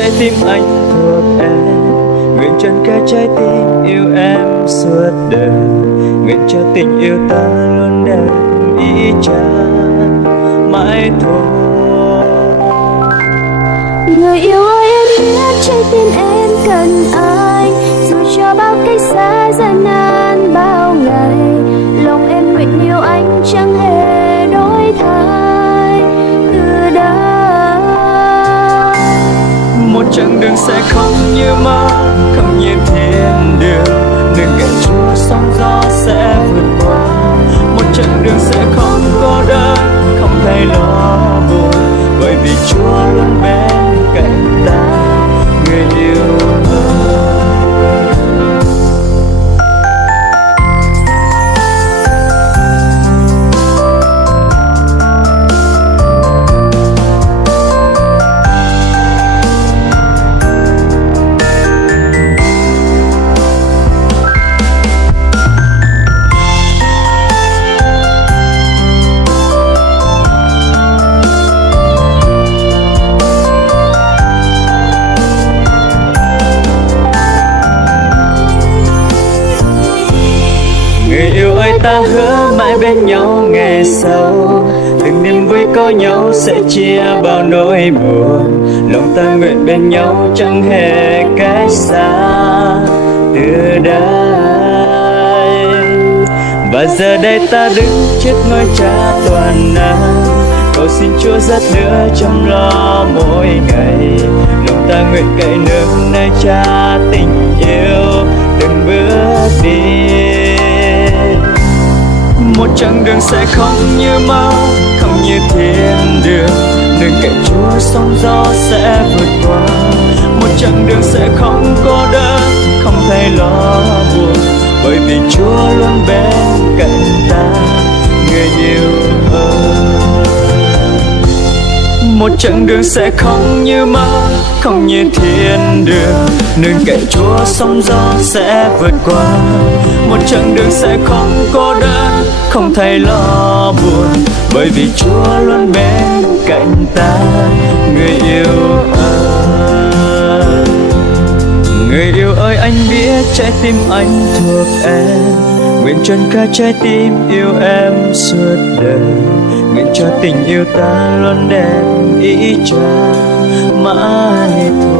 trái tim anh thuộc em. Nguyện trọn cả trái tim yêu em suốt đời. Nguyện cho tình yêu ta luôn đẹp ý chang mãi thôi. Người yêu ơi, em biết trái tim em cần anh, dù cho bao cách xa gian nan bao ngày. Lòng em nguyện yêu anh chẳng hề đổi thay từ đây. Một chặng đường sẽ không như mơ, không như thiên đường. Đừng kể Chúa sóng gió sẽ vượt qua. Một chặng đường sẽ không cô đơn, không thấy lo buồn, bởi vì Chúa luôn bên cạnh ta, người yêu ơi. Người yêu ơi, ta hứa mãi bên nhau ngày sau, từng niềm vui có nhau sẽ chia bao nỗi buồn. Lòng ta nguyện bên nhau chẳng hề cách xa từ đây. Và giờ đây ta đứng trước ngôi Cha toàn năng, cầu xin Chúa dắt đỡ chăm lo mỗi ngày. Lòng ta nguyện cậy nương nơi Cha tình yêu từng bước đi. Một chặng đường sẽ không như mơ, không như thiên đường. Đừng kể Chúa sóng gió sẽ vượt qua. Một chặng đường sẽ không cô đơn, không thấy lo buồn, bởi vì Chúa luôn bên cạnh ta, người yêu ơi. Một chặng đường sẽ không như mơ, không như thiên đường. Đừng kể Chúa sóng gió sẽ vượt qua. Một chặng đường sẽ không cô đơn, không thấy lo buồn, bởi vì Chúa luôn bên cạnh ta, người yêu ơi. Người yêu ơi, anh biết trái tim anh thuộc em. Nguyện trọn cả trái tim yêu em suốt đời. Nguyện cho tình yêu ta luôn đẹp ý cha mãi thôi.